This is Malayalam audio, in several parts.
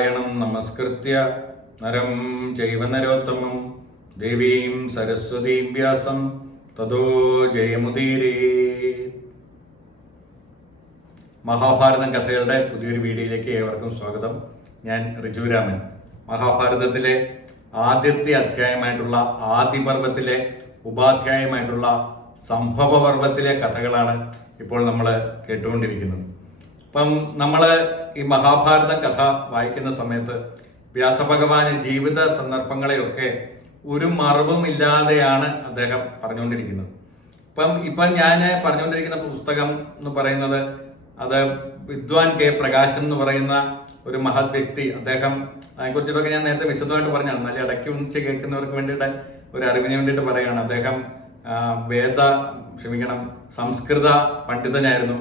നാരായണം നമസ്കൃത്യ. നരം ചൈവ നരോത്തമം. ദേവീം സരസ്വതീം വ്യാസം. തതോ ജയമുദീരേ. മഹാഭാരതം കഥകളുടെ പുതിയൊരു വീഡിയോയിലേക്ക് ഏവർക്കും സ്വാഗതം. ഞാൻ ഋജുരാമൻ മഹാഭാരതത്തിലെ ആദ്യത്തെ അധ്യായമായിട്ടുള്ള ആദിപർവത്തിലെ ഉപാധ്യായമായിട്ടുള്ള സംഭവപർവത്തിലെ കഥകളാണ് ഇപ്പോൾ നമ്മൾ കേട്ടുകൊണ്ടിരിക്കുന്നത്. അപ്പം നമ്മൾ ഈ മഹാഭാരത കഥ വായിക്കുന്ന സമയത്ത് വ്യാസഭഗവാന് ജീവിത സന്ദർഭങ്ങളെയൊക്കെ ഒരു മറവുമില്ലാതെയാണ് അദ്ദേഹം പറഞ്ഞുകൊണ്ടിരിക്കുന്നത്. ഇപ്പം ഇപ്പം ഞാൻ പറഞ്ഞുകൊണ്ടിരിക്കുന്ന പുസ്തകം എന്ന് പറയുന്നത് അത് വിദ്വാൻ കെ പ്രകാശൻ എന്ന് പറയുന്ന ഒരു മഹത് വ്യക്തി അദ്ദേഹം അതിനെക്കുറിച്ചിട്ടൊക്കെ ഞാൻ നേരത്തെ വിശദമായിട്ട് പറഞ്ഞാണ് നല്ല ഇടയ്ക്ക് ഒന്നിച്ച് കേൾക്കുന്നവർക്ക് വേണ്ടിയിട്ട് ഒരു അറിവിന് വേണ്ടിയിട്ട് പറയുകയാണ്. അദ്ദേഹം വേദ ക്ഷമിക്കണം സംസ്കൃത പണ്ഡിതനായിരുന്നു.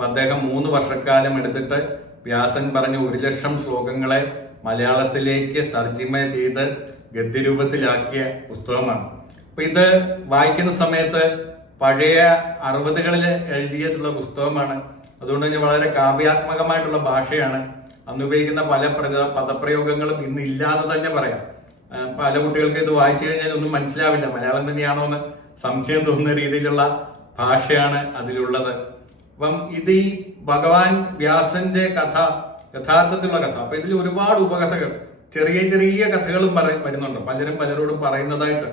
അപ്പൊ അദ്ദേഹം മൂന്ന് വർഷക്കാലം എടുത്തിട്ട് വ്യാസൻ പറഞ്ഞ ഒരു ലക്ഷം ശ്ലോകങ്ങളെ മലയാളത്തിലേക്ക് തർജിമ ചെയ്ത് ഗദ്യരൂപത്തിലാക്കിയ പുസ്തകമാണ്. അപ്പൊ ഇത് വായിക്കുന്ന സമയത്ത് പഴയ അറുപതുകളിൽ എഴുതിയിട്ടുള്ള പുസ്തകമാണ്. അതുകൊണ്ട് തന്നെ വളരെ കാവ്യാത്മകമായിട്ടുള്ള ഭാഷയാണ്. അന്ന് ഉപയോഗിക്കുന്ന പല പദപ്രയോഗങ്ങളും ഇന്ന് ഇല്ല എന്ന് തന്നെ പറയാം. പല കുട്ടികൾക്ക് ഇത് വായിച്ചു കഴിഞ്ഞാൽ ഒന്നും മനസ്സിലാവില്ല. മലയാളം തന്നെയാണോ എന്ന് സംശയം തോന്നുന്ന രീതിയിലുള്ള ഭാഷയാണ് അതിലുള്ളത്. അപ്പം ഇത് ഈ ഭഗവാൻ വ്യാസന്റെ കഥ യഥാർത്ഥത്തിലുള്ള കഥ. അപ്പൊ ഇതിൽ ഒരുപാട് ഉപകഥകൾ ചെറിയ ചെറിയ കഥകളും പറ വരുന്നുണ്ട്. പലരും പലരോടും പറയുന്നതായിട്ട്.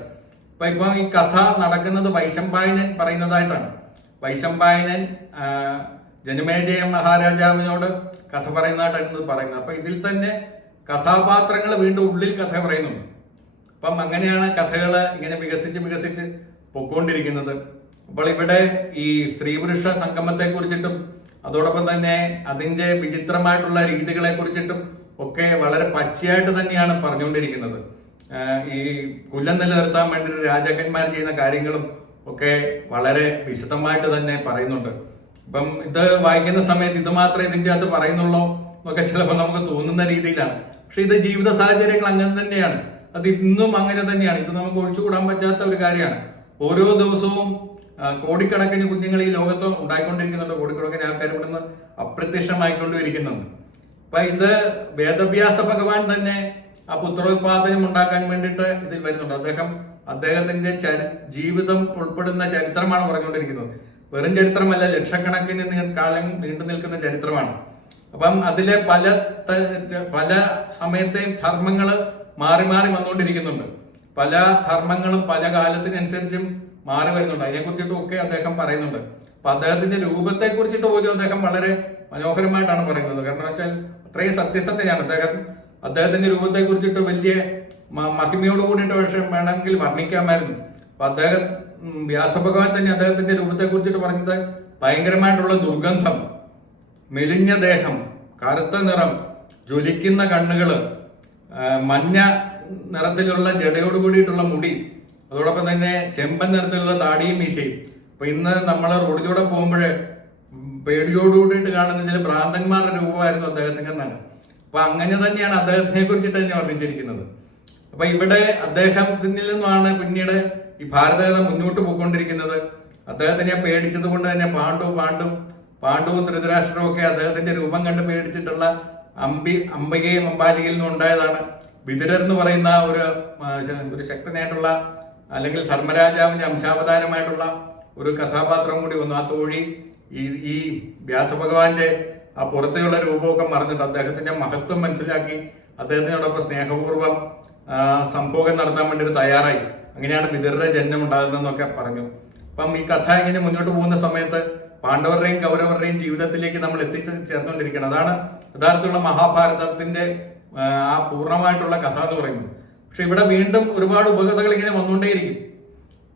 അപ്പൊ ഇപ്പം ഈ കഥ നടക്കുന്നത് വൈശമ്പായനൻ പറയുന്നതായിട്ടാണ്. വൈശമ്പായനൻ ജനമേജയ മഹാരാജാവിനോട് കഥ പറയുന്നതായിട്ടാണ് പറയുന്നത്. അപ്പൊ ഇതിൽ തന്നെ കഥാപാത്രങ്ങൾ വീണ്ടും ഉള്ളിൽ കഥ പറയുന്നുണ്ട്. അപ്പം അങ്ങനെയാണ് കഥകൾ ഇങ്ങനെ വികസിച്ച് വികസിച്ച് പൊക്കോണ്ടിരിക്കുന്നത്. അപ്പോൾ ഇവിടെ ഈ സ്ത്രീ പുരുഷ സംഗമത്തെ കുറിച്ചിട്ടും അതോടൊപ്പം തന്നെ അതിന്റെ വിചിത്രമായിട്ടുള്ള രീതികളെ കുറിച്ചിട്ടും ഒക്കെ വളരെ പച്ചയായിട്ട് തന്നെയാണ് പറഞ്ഞുകൊണ്ടിരിക്കുന്നത്. ഈ കുലം നിലനിർത്താൻ വേണ്ടി രാജാക്കന്മാർ ചെയ്യുന്ന കാര്യങ്ങളും ഒക്കെ വളരെ വിശദമായിട്ട് തന്നെ പറയുന്നുണ്ട്. അപ്പം ഇത് വായിക്കുന്ന സമയത്ത് ഇത് മാത്രമേ ഇതിന്റെ അകത്ത് പറയുന്നുള്ളൂ എന്നൊക്കെ ചിലപ്പോൾ നമുക്ക് തോന്നുന്ന രീതിയിലാണ്. പക്ഷെ ഇത് ജീവിത സാഹചര്യങ്ങൾ അങ്ങനെ തന്നെയാണ്. അത് ഇന്നും അങ്ങനെ തന്നെയാണ്. ഇത് നമുക്ക് ഒഴിച്ചുകൂടാൻ പറ്റാത്ത ഒരു കാര്യമാണ്. ഓരോ ദിവസവും കോടിക്കണക്കിന് കുഞ്ഞുങ്ങൾ ഈ ലോകത്ത് ഉണ്ടായിക്കൊണ്ടിരിക്കുന്നുണ്ട്. കോടിക്കണക്കിന് ആൾക്കാർ ഇവിടുന്ന് അപ്രത്യക്ഷമായിക്കൊണ്ടിരിക്കുന്നുണ്ട്. അപ്പൊ ഇത് വേദവ്യാസ ഭഗവാൻ തന്നെ ആ പുത്രോത്പാദനം ഉണ്ടാക്കാൻ വേണ്ടിയിട്ട് ഇതിൽ വരുന്നുണ്ട്. അദ്ദേഹം അദ്ദേഹത്തിന്റെ ജീവിതം ഉൾപ്പെടുന്ന ചരിത്രമാണ് പറഞ്ഞുകൊണ്ടിരിക്കുന്നത്. വെറും ചരിത്രമല്ല ലക്ഷക്കണക്കിന് കാലം നീണ്ടു നിൽക്കുന്ന ചരിത്രമാണ്. അപ്പം അതിലെ പല പല സമയത്തെയും ധർമ്മങ്ങൾ മാറി മാറി വന്നുകൊണ്ടിരിക്കുന്നുണ്ട്. പല ധർമ്മങ്ങളും പല കാലത്തിനനുസരിച്ചും മാറി വരുന്നുണ്ട്. അതിനെ കുറിച്ചിട്ടും ഒക്കെ അദ്ദേഹം പറയുന്നുണ്ട്. അപ്പൊ അദ്ദേഹത്തിന്റെ രൂപത്തെ കുറിച്ചിട്ട് പോലും അദ്ദേഹം വളരെ മനോഹരമായിട്ടാണ് പറയുന്നത്. കാരണം വെച്ചാൽ അത്രയും സത്യസന്ധയാണ്. അദ്ദേഹം അദ്ദേഹത്തിന്റെ രൂപത്തെ കുറിച്ചിട്ട് വലിയ മഹിമയോട് കൂടിയിട്ട് പക്ഷേ വേണമെങ്കിൽ വർണിക്കാമായിരുന്നു. അപ്പൊ അദ്ദേഹം വ്യാസഭഗവാൻ തന്നെ അദ്ദേഹത്തിന്റെ രൂപത്തെ കുറിച്ചിട്ട് പറഞ്ഞത് ഭയങ്കരമായിട്ടുള്ള ദുർഗന്ധം മെലിഞ്ഞ ദേഹം കറുത്ത നിറം ജ്വലിക്കുന്ന കണ്ണുകൾ മഞ്ഞ നിറത്തിലുള്ള ജടയോട് കൂടിയിട്ടുള്ള മുടി അതോടൊപ്പം തന്നെ ചെമ്പൻ നിറത്തിലുള്ള താടിയും മീശയും. അപ്പൊ ഇന്ന് നമ്മൾ റോഡിലൂടെ പോകുമ്പോൾ പേടിയോടുകൂടിയിട്ട് കാണുന്ന ചില ഭ്രാന്തന്മാരുടെ രൂപമായിരുന്നു അദ്ദേഹത്തിന് എന്നാണ് അപ്പൊ അങ്ങനെ തന്നെയാണ് അദ്ദേഹത്തിനെ കുറിച്ചിട്ട് തന്നെ വർണിച്ചിരിക്കുന്നത്. അപ്പൊ ഇവിടെ അദ്ദേഹത്തിൽ നിന്നുമാണ് പിന്നീട് ഈ ഭാരതകഥ മുന്നോട്ട് പോയിക്കൊണ്ടിരിക്കുന്നത്. അദ്ദേഹത്തിനെ പേടിച്ചത് കൊണ്ട് തന്നെ പാണ്ഡു പാണ്ഡു പാണ്ഡുവും ധൃതരാഷ്ട്രവും ഒക്കെ അദ്ദേഹത്തിന്റെ രൂപം കണ്ട് പേടിച്ചിട്ടുള്ള അമ്പി അംബികയും അമ്പാലികയിൽ നിന്നും ഉണ്ടായതാണ് വിതുരർ എന്ന് പറയുന്ന ഒരു ഒരു ശക്തനായിട്ടുള്ള അല്ലെങ്കിൽ ധർമ്മരാജാവിന്റെ അംശാവതാരമായിട്ടുള്ള ഒരു കഥാപാത്രം കൂടി വന്നു ആ തോഴി ഈ ഈ വ്യാസഭഗവാന്റെ ആ പുറത്തെയുള്ള രൂപമൊക്കെ മറന്നിട്ട് അദ്ദേഹത്തിന്റെ മഹത്വം മനസ്സിലാക്കി അദ്ദേഹത്തിനോടൊപ്പം സ്നേഹപൂർവം സംഭോഗം നടത്താൻ വേണ്ടിയിട്ട് തയ്യാറായി. അങ്ങനെയാണ് വിതുരരുടെ ജന്മം ഉണ്ടാകുന്നതെന്നൊക്കെ പറഞ്ഞു. അപ്പം ഈ കഥ ഇങ്ങനെ മുന്നോട്ട് പോകുന്ന സമയത്ത് പാണ്ഡവരുടെയും കൗരവരുടെയും ജീവിതത്തിലേക്ക് നമ്മൾ എത്തിച്ച് ചേർന്നുകൊണ്ടിരിക്കണം അതാണ് യഥാർത്ഥത്തിലുള്ള മഹാഭാരതത്തിന്റെ ആ പൂർണമായിട്ടുള്ള കഥ എന്ന് പറയുന്നത്. പക്ഷെ ഇവിടെ വീണ്ടും ഒരുപാട് ഉപകഥകൾ ഇങ്ങനെ വന്നുകൊണ്ടേയിരിക്കും.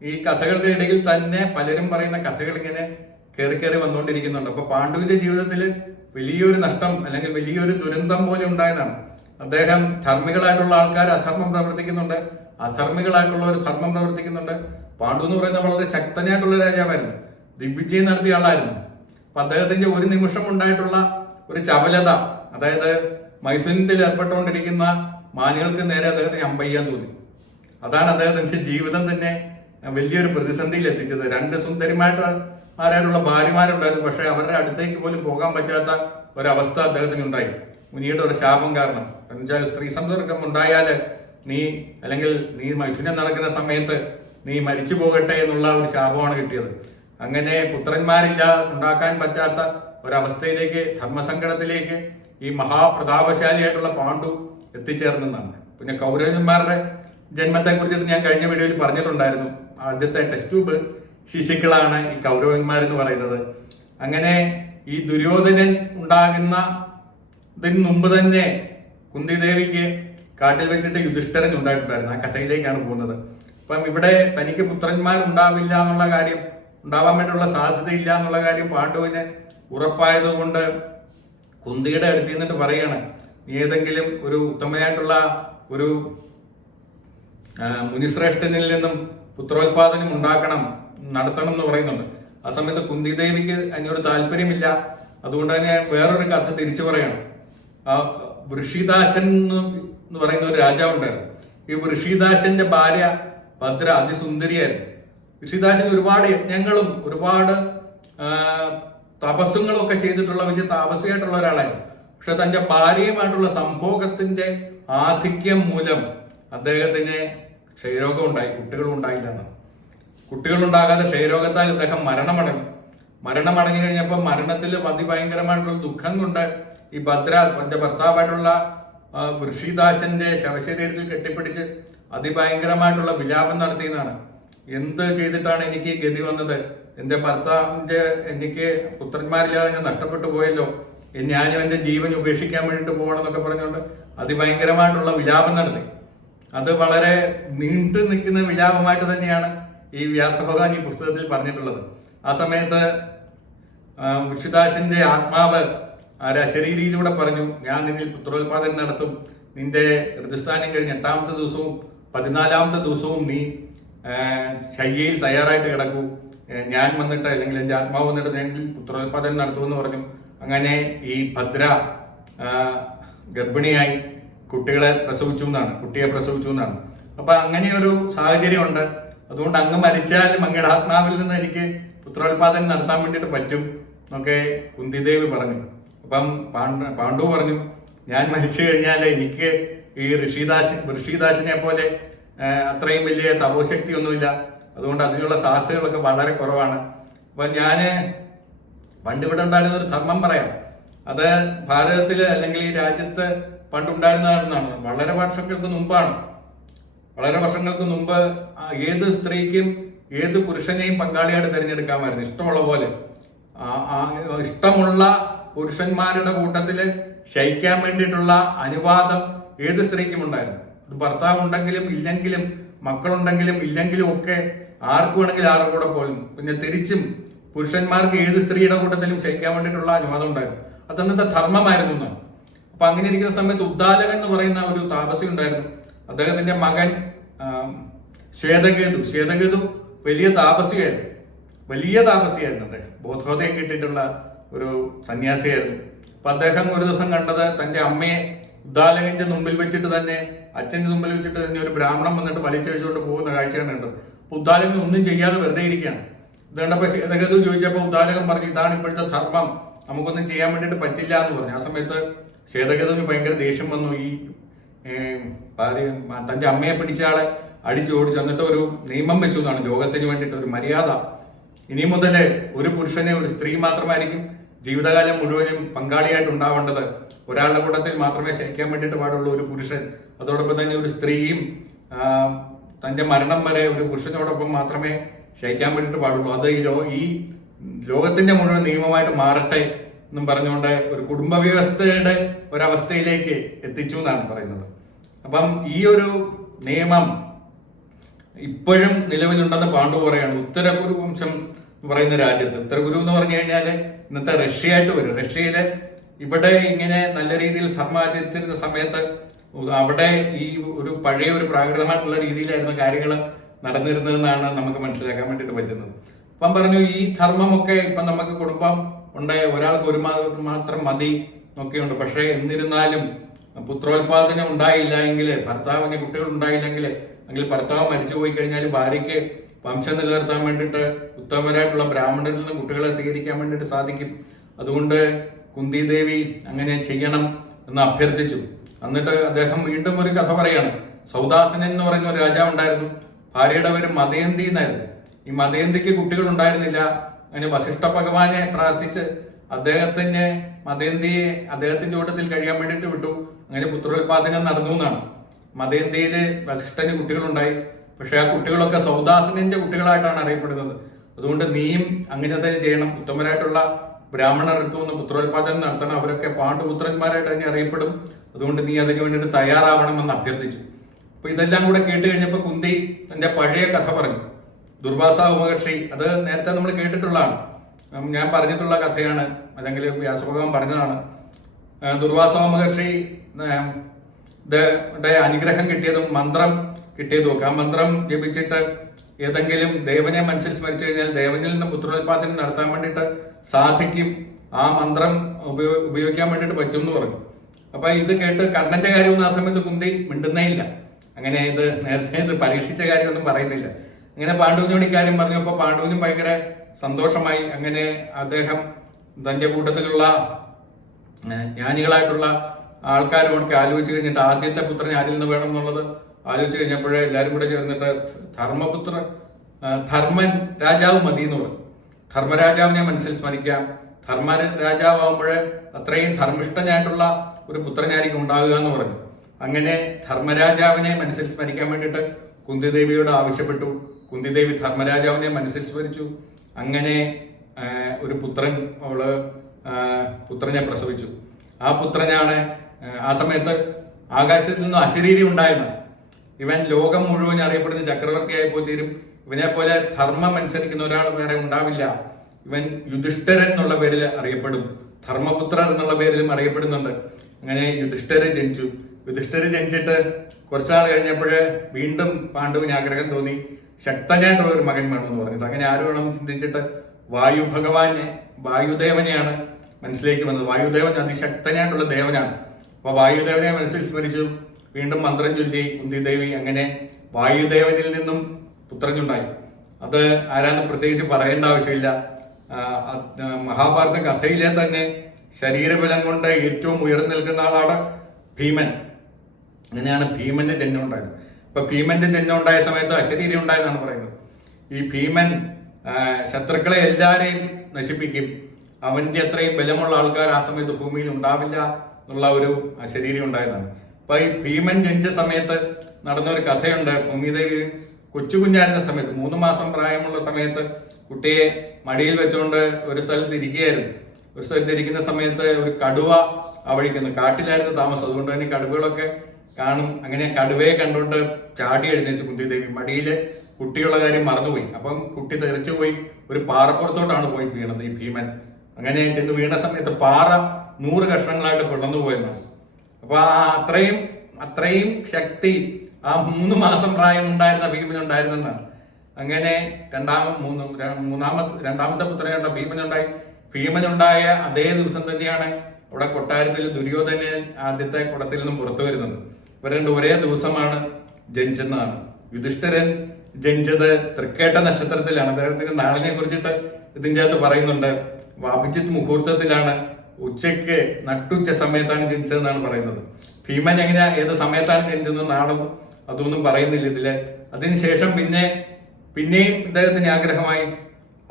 ഈ കഥകളുടെ ഇടയിൽ തന്നെ പലരും പറയുന്ന കഥകൾ ഇങ്ങനെ കയറി കയറി വന്നുകൊണ്ടിരിക്കുന്നുണ്ട്. അപ്പൊ പാണ്ഡുവിന്റെ ജീവിതത്തിൽ വലിയൊരു നഷ്ടം അല്ലെങ്കിൽ വലിയൊരു ദുരന്തം പോലെ ഉണ്ടായതാണ്. അദ്ദേഹം ധർമ്മികളായിട്ടുള്ള ആൾക്കാർ അധർമ്മം പ്രവർത്തിക്കുന്നുണ്ട്. അധർമ്മികളായിട്ടുള്ള ഒരു ധർമ്മം പ്രവർത്തിക്കുന്നുണ്ട്. പാണ്ഡു എന്ന് പറയുന്ന വളരെ ശക്തനായിട്ടുള്ള രാജാവായിരുന്നു. ദിഗ്വിജയം നടത്തിയ ആളായിരുന്നു. അപ്പൊ അദ്ദേഹത്തിന്റെ ഒരു നിമിഷം ഉണ്ടായിട്ടുള്ള ഒരു ചപലത അതായത് മൈഥുനത്തിൽ ഏർപ്പെട്ടുകൊണ്ടിരിക്കുന്ന മാനുകൾക്ക് നേരെ അദ്ദേഹത്തിന് അമ്പയ്യാൻ തോന്നി. അതാണ് അദ്ദേഹത്തിന്റെ ജീവിതം തന്നെ വലിയൊരു പ്രതിസന്ധിയിൽ എത്തിച്ചത്. രണ്ട് സുന്ദരിമായിട്ട് ആരായിട്ടുള്ള ഭാര്യമാരുണ്ടായിരുന്നു. പക്ഷെ അവരുടെ അടുത്തേക്ക് പോലും പോകാൻ പറ്റാത്ത ഒരവസ്ഥ അദ്ദേഹത്തിന് ഉണ്ടായി. മുനിയുടെ ഒരു ശാപം കാരണം. എന്നുവെച്ചാൽ സ്ത്രീ സമ്പർക്കം ഉണ്ടായാൽ നീ അല്ലെങ്കിൽ നീ മൈഥുനം നടക്കുന്ന സമയത്ത് നീ മരിച്ചു പോകട്ടെ എന്നുള്ള ഒരു ശാപമാണ് കിട്ടിയത്. അങ്ങനെ പുത്രന്മാരില്ല ഉണ്ടാക്കാൻ പറ്റാത്ത ഒരവസ്ഥയിലേക്ക് ധർമ്മസങ്കടത്തിലേക്ക് ഈ മഹാപ്രതാപശാലിയായിട്ടുള്ള പാണ്ഡു എത്തിച്ചേർന്നെന്നാണ്. പിന്നെ കൗരവന്മാരുടെ ജന്മത്തെക്കുറിച്ച് ഞാൻ കഴിഞ്ഞ വീഡിയോയിൽ പറഞ്ഞിട്ടുണ്ടായിരുന്നു. ആദ്യത്തെ ടെസ്റ്റ് ട്യൂബ് ശിശുക്കളാണ് ഈ കൗരവന്മാരെന്ന് പറയുന്നത്. അങ്ങനെ ഈ ദുര്യോധനൻ ഉണ്ടാകുന്ന ഇതിന് മുമ്പ് തന്നെ കുന്തിദേവിക്ക് കാട്ടിൽ വെച്ചിട്ട് യുധിഷ്ഠരൻ ഉണ്ടായിട്ടുണ്ടായിരുന്നു. ആ കഥയിലേക്കാണ് പോകുന്നത്. അപ്പം ഇവിടെ തനിക്ക് പുത്രന്മാർ ഉണ്ടാവില്ല എന്നുള്ള കാര്യം ഉണ്ടാവാൻ വേണ്ടിയുള്ള സാധ്യതയില്ല എന്നുള്ള കാര്യം പാണ്ഡുവിന് ഉറപ്പായതുകൊണ്ട് കുന്തിയുടെ അടുത്ത് നിന്നിട്ട് പറയാണ് ഏതെങ്കിലും ഒരു ഉത്തമനായിട്ടുള്ള ഒരു മുനിശ്രേഷ്ഠനിൽ നിന്നും പുത്രോത്പാദനം ഉണ്ടാക്കണം നടത്തണം എന്ന് പറയുന്നുണ്ട്. ആ സമയത്ത് കുന്തിദേവിക്ക് അതിനോട് താല്പര്യമില്ല. അതുകൊണ്ട് തന്നെ വേറൊരു കഥ തിരിച്ചു പറയണം. ആ വൃഷിദാസൻ എന്ന് പറയുന്ന ഒരു രാജാവുണ്ടായിരുന്നു ഈ വൃഷിദാസന്റെ ഭാര്യ ഭദ്ര അതിസുന്ദരിയായിരുന്നു. ഋഷിദാസൻ ഒരുപാട് യജ്ഞങ്ങളും ഒരുപാട് തപസ്സുകളും ഒക്കെ ചെയ്തിട്ടുള്ള വലിയ താപസിയായിട്ടുള്ള ഒരാളായിരുന്നു. പക്ഷെ തന്റെ ഭാര്യയുമായിട്ടുള്ള സംഭോഗത്തിന്റെ ആധിക്യം മൂലം അദ്ദേഹത്തിന് ക്ഷയരോഗം ഉണ്ടായി കുട്ടികളും ഉണ്ടായില്ലെന്ന് കുട്ടികളുണ്ടാകാതെ ക്ഷയരോഗത്താൽ അദ്ദേഹം മരണമടങ്ങി. മരണമടങ്ങി കഴിഞ്ഞപ്പോൾ മരണത്തിൽ അതിഭയങ്കരമായിട്ടുള്ള ദുഃഖം കൊണ്ട് ഈ ഭദ്ര തന്റെ ഭർത്താവായിട്ടുള്ള ഋഷിദാസന്റെ ശവശരീരത്തിൽ കെട്ടിപ്പിടിച്ച് അതിഭയങ്കരമായിട്ടുള്ള വിലാപം നടത്തിയെന്നാണ്. എന്ത് ചെയ്തിട്ടാണ് എനിക്ക് ഗതി വന്നത്? എന്റെ ഭർത്താവിന്റെ എനിക്ക് പുത്രന്മാരില്ലാതെ ഞാൻ നഷ്ടപ്പെട്ടു പോയല്ലോ. ഞാനും എന്റെ ജീവൻ ഉപേക്ഷിക്കാൻ വേണ്ടിയിട്ട് പോകണം എന്നൊക്കെ പറഞ്ഞുകൊണ്ട് അതിഭയങ്കരമായിട്ടുള്ള വിലാപം നടത്തി. അത് വളരെ നീണ്ടു നിൽക്കുന്ന വിലാപമായിട്ട് തന്നെയാണ് ഈ വ്യാസഭഗവാൻ ഈ പുസ്തകത്തിൽ പറഞ്ഞിട്ടുള്ളത്. ആ സമയത്ത് ഋഷിദാസിന്റെ ആത്മാവ് ശരീരയിലൂടെ പറഞ്ഞു ഞാൻ നിന്നിൽ പുത്രോത്പാദനം നടത്തും. നിന്റെ ഋതുസ്ഥാനം കഴിഞ്ഞ് എട്ടാമത്തെ ദിവസവും പതിനാലാമത്തെ ദിവസവും നീ ശയ്യയിൽ തയ്യാറായിട്ട് കിടക്കൂ. ഞാൻ വന്നിട്ട് അല്ലെങ്കിൽ എന്റെ ആത്മാവ് വന്നിട്ട് നിന്നിൽ പുത്രോത്പാദനം നടത്തുമെന്ന് പറഞ്ഞു. അങ്ങനെ ഈ ഭദ്ര ഗർഭിണിയായി കുട്ടികളെ പ്രസവിച്ചു എന്നാണ് കുട്ടിയെ പ്രസവിച്ചു എന്നാണ്. അപ്പൊ അങ്ങനെ ഒരു സാഹചര്യമുണ്ട്. അതുകൊണ്ട് അങ്ങ് മരിച്ചാലും അങ്ങയുടെ ആത്മാവിൽ നിന്ന് എനിക്ക് പുത്രോത്പാദനം നടത്താൻ വേണ്ടിയിട്ട് പറ്റും എന്നൊക്കെ കുന്തിദേവി പറഞ്ഞു. അപ്പം പാണ്ഡു പാണ്ഡു പറഞ്ഞു ഞാൻ മരിച്ചു കഴിഞ്ഞാൽ എനിക്ക് ഈ ഋഷിദാസ് ഋഷിദാസിനെ പോലെ അത്രയും വലിയ തപോശക്തി ഒന്നുമില്ല അതുകൊണ്ട് അതിനുള്ള സാധ്യതകളൊക്കെ വളരെ കുറവാണ്. അപ്പൊ ഞാൻ പണ്ട് ഇവിടെ ഉണ്ടായിരുന്ന ഒരു ധർമ്മം പറയാം. അത് ഭാരതത്തിൽ അല്ലെങ്കിൽ ഈ രാജ്യത്ത് പണ്ടുണ്ടായിരുന്നതാണെന്നാണ്. വളരെ വർഷങ്ങൾക്ക് മുമ്പാണ്. വളരെ വർഷങ്ങൾക്ക് മുമ്പ് ഏത് സ്ത്രീക്കും ഏത് പുരുഷനെയും പങ്കാളിയായിട്ട് തിരഞ്ഞെടുക്കാമായിരുന്നു. ഇഷ്ടമുള്ള പോലെ. ഇഷ്ടമുള്ള പുരുഷന്മാരുടെ കൂട്ടത്തിൽ ശയിക്കാൻ വേണ്ടിയിട്ടുള്ള അനുവാദം ഏത് സ്ത്രീക്കും ഉണ്ടായിരുന്നു? ഭർത്താവ് ഉണ്ടെങ്കിലും ഇല്ലെങ്കിലും മക്കളുണ്ടെങ്കിലും ഇല്ലെങ്കിലും ഒക്കെ ആർക്ക് വേണമെങ്കിലും ആരുടെ കൂടെ പോലും. പിന്നെ തിരിച്ചും പുരുഷന്മാർക്ക് ഏത് സ്ത്രീയുടെ കൂട്ടത്തിലും ശയിക്കാൻ വേണ്ടിയിട്ടുള്ള അനുവാദം ഉണ്ടായിരുന്നു. അതന്നത്തെ ധർമ്മമായിരുന്നു എന്നാണ്. അപ്പൊ അങ്ങനെ ഇരിക്കുന്ന സമയത്ത് ഉദ്ദാലകൻ എന്ന് പറയുന്ന ഒരു താപസി ഉണ്ടായിരുന്നു. അദ്ദേഹത്തിന്റെ മകൻ ശ്വേതകേതു. ശ്വേതകേതു വലിയ താപസിയായിരുന്നു. വലിയ താപസിയായിരുന്നു അദ്ദേഹം. ബോധോദയം കിട്ടിയിട്ടുള്ള ഒരു സന്യാസിയായിരുന്നു. അപ്പൊ അദ്ദേഹം ഒരു ദിവസം കണ്ടത് തന്റെ അമ്മയെ ഉദ്ദാലകന്റെ മുമ്പിൽ വെച്ചിട്ട് തന്നെ അച്ഛന്റെ മുമ്പിൽ വെച്ചിട്ട് തന്നെ ഒരു ബ്രാഹ്മണൻ വന്നിട്ട് വലിച്ചഴിച്ചുകൊണ്ട് പോകുന്ന കാഴ്ചയാണ് കണ്ടത്. അപ്പൊ ഉദ്ദാലകൻ ഒന്നും ചെയ്യാതെ വെറുതെ ഇരിക്കുകയാണ്. ഇത് രഘതു ചോദിച്ചപ്പോൾ ഉദ്ദാലകൻ പറഞ്ഞു ഇതാണ് ഇപ്പോഴത്തെ ധർമ്മം. നമുക്കൊന്നും ചെയ്യാൻ വേണ്ടിയിട്ട് പറ്റില്ല എന്ന് പറഞ്ഞു. ആ സമയത്ത് ശ്വേതകേതുവിന് ഭയങ്കര ദേഷ്യം വന്നു. ഈ ഭാര്യ അമ്മയെ പിടിച്ച ആളെ അടിച്ചു ഓടിച്ചു എന്നിട്ട് ഒരു നിയമം വെച്ചു എന്നാണ് ലോകത്തിന് വേണ്ടിയിട്ട് ഒരു മര്യാദ. ഇനി മുതൽ ഒരു പുരുഷനെ ഒരു സ്ത്രീ മാത്രമായിരിക്കും ജീവിതകാലം മുഴുവനും പങ്കാളിയായിട്ട് ഉണ്ടാവേണ്ടത്. ഒരാളുടെ കൂട്ടത്തിൽ മാത്രമേ ശയിക്കാൻ വേണ്ടിയിട്ട് പാടുള്ളൂ ഒരു പുരുഷൻ. അതോടൊപ്പം തന്നെ ഒരു സ്ത്രീയും തന്റെ മരണം വരെ ഒരു പുരുഷനോടൊപ്പം മാത്രമേ ശയിക്കാൻ വേണ്ടിയിട്ട് പാടുള്ളൂ. അത് ഈ ലോ ഈ ലോകത്തിന്റെ മുഴുവൻ നിയമമായിട്ട് മാറട്ടെ എന്നും പറഞ്ഞുകൊണ്ട് ഒരു കുടുംബ വ്യവസ്ഥയുടെ ഒരവസ്ഥയിലേക്ക് എത്തിച്ചു എന്നാണ് പറയുന്നത്. അപ്പം ഈ ഒരു നിയമം ഇപ്പോഴും നിലവിലുണ്ടെന്ന് പാണ്ഡു പറയാണ്. ഉത്തരകുരു വംശം എന്ന് പറയുന്ന രാജ്യത്ത്. ഉത്തരകുരു എന്ന് പറഞ്ഞു കഴിഞ്ഞാൽ ഇന്നത്തെ റഷ്യയായിട്ട് വരും. റഷ്യയിലെ ഇവിടെ ഇങ്ങനെ നല്ല രീതിയിൽ ധർമ്മം ആചരിച്ചിരുന്ന സമയത്ത് അവിടെ ഈ ഒരു പഴയ ഒരു പ്രാകൃതമായിട്ടുള്ള രീതിയിലായിരുന്നു കാര്യങ്ങൾ നടന്നിരുന്നതെന്നാണ് നമുക്ക് മനസ്സിലാക്കാൻ വേണ്ടിയിട്ട് പറ്റുന്നത്. അപ്പം പറഞ്ഞു ഈ ധർമ്മമൊക്കെ ഇപ്പം നമുക്ക് കുടുംബം ഉണ്ടായ ഒരാൾക്ക് ഒരു മാത്രം മതി ഒക്കെയുണ്ട് പക്ഷേ എന്നിരുന്നാലും പുത്രോത്പാദനം ഉണ്ടായില്ല എങ്കിൽ ഭർത്താവിന് കുട്ടികൾ ഉണ്ടായില്ലെങ്കിൽ അല്ലെങ്കിൽ ഭർത്താവ് മരിച്ചു പോയി കഴിഞ്ഞാൽ ഭാര്യയ്ക്ക് വംശം നിലനിർത്താൻ വേണ്ടിയിട്ട് ഉത്തമരായിട്ടുള്ള ബ്രാഹ്മണരിൽ നിന്ന് കുട്ടികളെ സ്വീകരിക്കാൻ വേണ്ടിയിട്ട് സാധിക്കും. അതുകൊണ്ട് കുന്തിദേവി അങ്ങനെ ചെയ്യണം എന്ന് അഭ്യർത്ഥിച്ചു. എന്നിട്ട് അദ്ദേഹം വീണ്ടും ഒരു കഥ പറയാണ്. സൗദാസനൻ എന്ന് പറയുന്ന ഒരു രാജാവ് ഉണ്ടായിരുന്നു ഭാര്യയുടെ പേര് മതയന്തി എന്നായിരുന്നു ഈ മതയന്തിക്ക് കുട്ടികൾ ഉണ്ടായിരുന്നില്ല അങ്ങനെ വസിഷ്ഠ ഭഗവാനെ പ്രാർത്ഥിച്ച് അദ്ദേഹത്തിന് മതയന്തിയെ അദ്ദേഹത്തിന്റെ കൂട്ടത്തിൽ കഴിയാൻ വേണ്ടിയിട്ട് വിട്ടു. അങ്ങനെ പുത്രോത്പാദനം നടന്നു എന്നാണ്. മതയന്തിയിൽ വസിഷ്ഠന് കുട്ടികളുണ്ടായി. പക്ഷെ ആ കുട്ടികളൊക്കെ സൗദാസനന്റെ കുട്ടികളായിട്ടാണ് അറിയപ്പെടുന്നത്. അതുകൊണ്ട് നീയും അങ്ങനെ തന്നെ ചെയ്യണം. ഉത്തമരായിട്ടുള്ള ബ്രാഹ്മണർ അടുത്തു നിന്ന് പുത്രോത്പാദനം നടത്തണം. അവരൊക്കെ പാണ്ഡുപുത്രന്മാരായിട്ട് തന്നെ അറിയപ്പെടും. അതുകൊണ്ട് നീ അതിനു വേണ്ടിയിട്ട് തയ്യാറാവണമെന്ന് അഭ്യർത്ഥിച്ചു. അപ്പൊ ഇതെല്ലാം കൂടെ കേട്ട് കഴിഞ്ഞപ്പോൾ കുന്തി തന്റെ പഴയ കഥ പറഞ്ഞു. ദുർവാസ ഉപകർഷി അത് നേരത്തെ നമ്മൾ കേട്ടിട്ടുള്ളതാണ്. ഞാൻ പറഞ്ഞിട്ടുള്ള കഥയാണ് അല്ലെങ്കിൽ വ്യാസഭഗവാൻ പറഞ്ഞതാണ്. ദുർവാസ മഹർഷി അനുഗ്രഹം കിട്ടിയതും മന്ത്രം കിട്ടിയതും ഒക്കെ. ആ മന്ത്രം ജപിച്ചിട്ട് ഏതെങ്കിലും ദേവനെ മനസ്സിൽ സ്മരിച്ചു കഴിഞ്ഞാൽ ദേവനിൽ നിന്ന് പുത്രോത്പാദനം നടത്താൻ വേണ്ടിയിട്ട് സാധിക്കും. ആ മന്ത്രം ഉപയോ ഉപയോഗിക്കാൻ വേണ്ടിയിട്ട് പറ്റും എന്ന് പറഞ്ഞു. അപ്പൊ ഇത് കേട്ട് കർണന്റെ കാര്യമൊന്നും ആ സമയത്ത് കുന്തി മിണ്ടുന്നേ ഇല്ല. അങ്ങനെ ഇത് നേരത്തെ ഇത് പരീക്ഷിച്ച കാര്യമൊന്നും പറയുന്നില്ല. അങ്ങനെ പാണ്ഡുവിനോട് ഇക്കാര്യം പറഞ്ഞപ്പോൾ പാണ്ഡുവിനും ഭയങ്കര സന്തോഷമായി. അങ്ങനെ അദ്ദേഹം തന്റെ കൂട്ടത്തിലുള്ള ജ്ഞാനികളായിട്ടുള്ള ആൾക്കാരുമൊക്കെ ആലോചിച്ച് കഴിഞ്ഞിട്ട് ആദ്യത്തെ പുത്രൻ ആരിൽ നിന്ന് വേണം എന്നുള്ളത് ആലോചിച്ച് കഴിഞ്ഞപ്പോഴേ എല്ലാവരും കൂടെ ചേർന്നിട്ട് ധർമ്മപുത്ര ധർമ്മൻ രാജാവ് മതി എന്ന് പറഞ്ഞു. ധർമ്മരാജാവിനെ മനസ്സിൽ സ്മരിക്കാം. ധർമ്മ രാജാവാകുമ്പോൾ അത്രയും ധർമ്മിഷ്ഠനായിട്ടുള്ള ഒരു പുത്രനായിരിക്കും ഉണ്ടാകുക എന്ന് പറഞ്ഞു. അങ്ങനെ ധർമ്മരാജാവിനെ മനസ്സിൽ സ്മരിക്കാൻ വേണ്ടിയിട്ട് കുന്തിദേവിയോട് ആവശ്യപ്പെട്ടു. കുന്തിദേവി ധർമ്മരാജാവിനെ മനസ്സിൽ സ്മരിച്ചു. അങ്ങനെ ഒരു പുത്രൻ അവൾ പുത്രനെ പ്രസവിച്ചു. ആ പുത്രനാണ് ആ, സമയത്ത് ആകാശത്തിൽ നിന്നും അശരീരി ഉണ്ടായിരുന്നു. ഇവൻ ലോകം മുഴുവൻ അറിയപ്പെടുന്ന ചക്രവർത്തിയായി തീരും ഇവനെ പോലെ ധർമ്മം അനുസരിക്കുന്ന ഒരാൾ വേറെ ഉണ്ടാവില്ല. ഇവൻ യുധിഷ്ഠരൻ എന്നുള്ള പേരിൽ അറിയപ്പെടും. ധർമ്മപുത്രർ എന്നുള്ള പേരിലും അറിയപ്പെടുന്നുണ്ട്. അങ്ങനെ യുധിഷ്ഠരെ ജനിച്ചു. യുധിഷ്ഠിര ജനിച്ചിട്ട് കുറച്ചാൾ കഴിഞ്ഞപ്പോൾ വീണ്ടും പാണ്ഡുവിന് ആഗ്രഹം തോന്നി. ശക്തനായിട്ടുള്ള ഒരു മകൻ വേണമെന്ന് പറഞ്ഞിട്ട്. അങ്ങനെ ആര് വേണം ചിന്തിച്ചിട്ട് വായു ഭഗവാനെ വായുദേവനെയാണ് മനസ്സിലേക്ക് വന്നത്. വായുദേവൻ അതിശക്തനായിട്ടുള്ള ദേവനാണ്. അപ്പോൾ വായുദേവനെ മനസ്സിൽ സ്മരിച്ചു. വീണ്ടും മന്ത്രം ചൊല്ലി കുന്തിദേവി അങ്ങനെ വായുദേവനിൽ നിന്നും പുത്രനുണ്ടായി. അത് ആരാന്ന് പ്രത്യേകിച്ച് പറയേണ്ട ആവശ്യമില്ല. മഹാഭാരത കഥയിലെ തന്നെ ശരീരബലം കൊണ്ട് ഏറ്റവും ഉയർന്നു നിൽക്കുന്ന ആളാണ് ഭീമൻ. അങ്ങനെയാണ് ഭീമന്റെ ജന്മം ഉണ്ടായത്. ഇപ്പൊ ഭീമന്റെ ജന്മം ഉണ്ടായ സമയത്ത് അശരീരി ഉണ്ടായെന്നാണ് പറയുന്നത്. ഈ ഭീമൻ ശത്രുക്കളെ എല്ലാരെയും നശിപ്പിക്കും. അവന്റെ അത്രയും ബലമുള്ള ആൾക്കാർ ആ സമയത്ത് ഭൂമിയിൽ ഉണ്ടാവില്ല എന്നുള്ള ഒരു ശരീരം ഉണ്ടായതാണ്. അപ്പൊ ഈ ഭീമൻ ജനിച്ച സമയത്ത് നടന്ന ഒരു കഥയുണ്ട്. ഭൂമിദേവി കൊച്ചു കുഞ്ഞായിരുന്ന സമയത്ത് മൂന്ന് മാസം പ്രായമുള്ള സമയത്ത് കുട്ടിയെ മടിയിൽ വെച്ചുകൊണ്ട് ഒരു സ്ഥലത്ത് ഇരിക്കുകയായിരുന്നു. ഒരു സ്ഥലത്ത് ഇരിക്കുന്ന സമയത്ത് ഒരു കടുവ ആ വഴിക്കുന്നു കാട്ടിലായിരുന്നു താമസം. അതുകൊണ്ട് തന്നെ കടുവകളൊക്കെ കാണും. അങ്ങനെ കടുവയെ കണ്ടുകൊണ്ട് ചാടി എഴുന്നേറ്റ് കുന്തിദേവി. മടിയിൽ കുട്ടിയുള്ള കാര്യം മറന്നുപോയി. അപ്പം കുട്ടി തെറിച്ചു പോയി. ഒരു പാറപ്പുറത്തോട്ടാണ് പോയി വീണത് ഈ ഭീമൻ. അങ്ങനെ ചെന്ന് വീണ സമയത്ത് പാറ നൂറ് കഷ്ണങ്ങളായിട്ട് പിളർന്നു പോയെന്നാണ്. അപ്പൊ ആ അത്രയും അത്രയും ശക്തി ആ മൂന്ന് മാസം പ്രായം ഉണ്ടായിരുന്ന ഭീമൻ ഉണ്ടായിരുന്നെന്നാണ്. അങ്ങനെ രണ്ടാമ മൂന്ന് മൂന്നാമത്തെ രണ്ടാമത്തെ പുത്രനുണ്ട ഭീമനുണ്ടായി. ഭീമനുണ്ടായ അതേ ദിവസം തന്നെയാണ് അവിടെ കൊട്ടാരത്തിൽ ദുര്യോധനൻ ആദ്യത്തെ കുടത്തിൽ നിന്നും പുറത്തു വരുന്നത്. ഇവർ രണ്ട് ഒരേ ദിവസമാണ് ജനിച്ചെന്നാണ്. യുധിഷ്ഠിരൻ ജനിച്ചത് തൃക്കേട്ട നക്ഷത്രത്തിലാണ്. അദ്ദേഹത്തിന്റെ നാളിനെ കുറിച്ചിട്ട് ഇതിന്റെ അകത്ത് പറയുന്നുണ്ട്. അഭിജിത്ത് മുഹൂർത്തത്തിലാണ് ഉച്ചയ്ക്ക് നട്ടുച്ച സമയത്താണ് ജനിച്ചതെന്നാണ് പറയുന്നത്. ഭീമൻ എങ്ങനെ ഏത് സമയത്താണ് ജനിച്ചത് നാളും അതൊന്നും പറയുന്നില്ല ഇതിൽ. അതിനുശേഷം പിന്നെ പിന്നെയും ഇദ്ദേഹത്തിന് ആഗ്രഹമായി.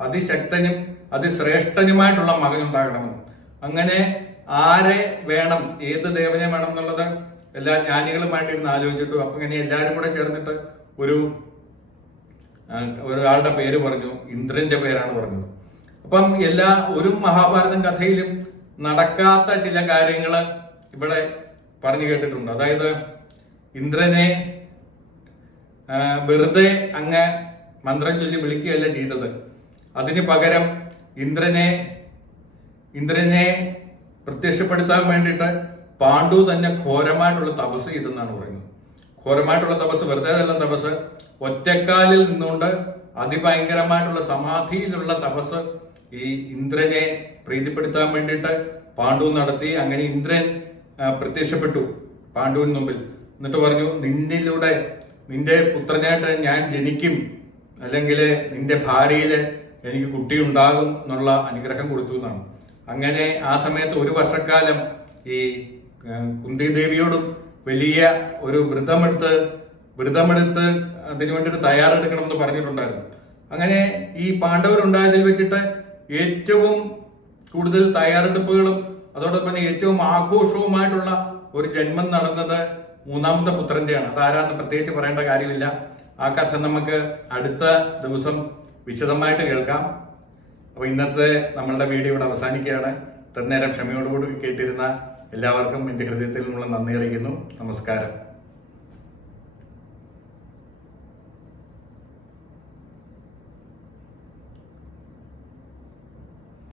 അതിശക്തനും അതിശ്രേഷ്ഠനുമായിട്ടുള്ള മകനുണ്ടാകണമെന്ന് അങ്ങനെ ആരെ വേണം ഏത് ദേവനെ വേണം എന്നുള്ളത് എല്ലാ ജ്ഞാനികളുമായിട്ട് ഇരുന്ന് ആലോചിച്ചിട്ടു. അപ്പൊ ഇങ്ങനെ എല്ലാവരും കൂടെ ചേർന്നിട്ട് ഒരു ഒരാളുടെ പേര് പറഞ്ഞു ഇന്ദ്രന്റെ പേരാണ് പറഞ്ഞത്. അപ്പം എല്ലാ ഒരു മഹാഭാരതം കഥയിലും നടക്കാത്ത ചില കാര്യങ്ങൾ ഇവിടെ പറഞ്ഞു കേട്ടിട്ടുണ്ട്. അതായത് ഇന്ദ്രനെ വെറുതെ അങ്ങ് മന്ത്രം ചൊല്ലി വിളിക്കുകയല്ല ചെയ്തത്. അതിന് പകരം ഇന്ദ്രനെ ഇന്ദ്രനെ പ്രത്യക്ഷപ്പെടുത്താൻ വേണ്ടിയിട്ട് പാണ്ഡു തന്നെ ഘോരമായിട്ടുള്ള തപസ് ചെയ്തെന്നാണ് പറയുന്നത്. ഘോരമായിട്ടുള്ള തപസ് വെറുതെ അല്ല തപസ് ഒറ്റക്കാലിൽ നിന്നുകൊണ്ട് അതിഭയങ്കരമായിട്ടുള്ള സമാധിയിലുള്ള തപസ് ഈ ഇന്ദ്രനെ പ്രീതിപ്പെടുത്താൻ വേണ്ടിയിട്ട് പാണ്ഡു നടത്തി. അങ്ങനെ ഇന്ദ്രൻ പ്രത്യക്ഷപ്പെട്ടു പാണ്ഡുവിന് മുമ്പിൽ. എന്നിട്ട് പറഞ്ഞു നിന്നിലൂടെ നിന്റെ പുത്രനായിട്ട് ഞാൻ ജനിക്കും. അല്ലെങ്കിൽ നിന്റെ ഭാര്യയിൽ എനിക്ക് കുട്ടി ഉണ്ടാകും എന്നുള്ള അനുഗ്രഹം കൊടുത്തു എന്നാണ്. അങ്ങനെ ആ സമയത്ത് ഒരു വർഷക്കാലം ഈ കുന്തി ദേവിയോടും വലിയ ഒരു വ്രതമെടുത്ത് വ്രതമെടുത്ത് അതിനു വേണ്ടിയിട്ട് തയ്യാറെടുക്കണമെന്ന് പറഞ്ഞിട്ടുണ്ടായിരുന്നു. അങ്ങനെ ഈ പാണ്ഡവരുണ്ടായതിൽ വെച്ചിട്ട് ഏറ്റവും കൂടുതൽ തയ്യാറെടുപ്പുകളും അതോടൊപ്പം തന്നെ ഏറ്റവും ആഘോഷവുമായിട്ടുള്ള ഒരു ജന്മം നടന്നത് മൂന്നാമത്തെ പുത്രന്റെയാണ്. അതാരാന്ന് പ്രത്യേകിച്ച് പറയേണ്ട കാര്യമില്ല. ആ കഥ നമുക്ക് അടുത്ത ദിവസം വിശദമായിട്ട് കേൾക്കാം. അപ്പോൾ ഇന്നത്തെ നമ്മളുടെ വീഡിയോ ഇവിടെ അവസാനിക്കുകയാണ്. ഇത്ര നേരം ക്ഷമയോടുകൂടി കേട്ടിരുന്ന എല്ലാവർക്കും എന്റെ ഹൃദയത്തിൽ നിന്നുള്ള നന്ദി അറിയിക്കുന്നു. നമസ്കാരം.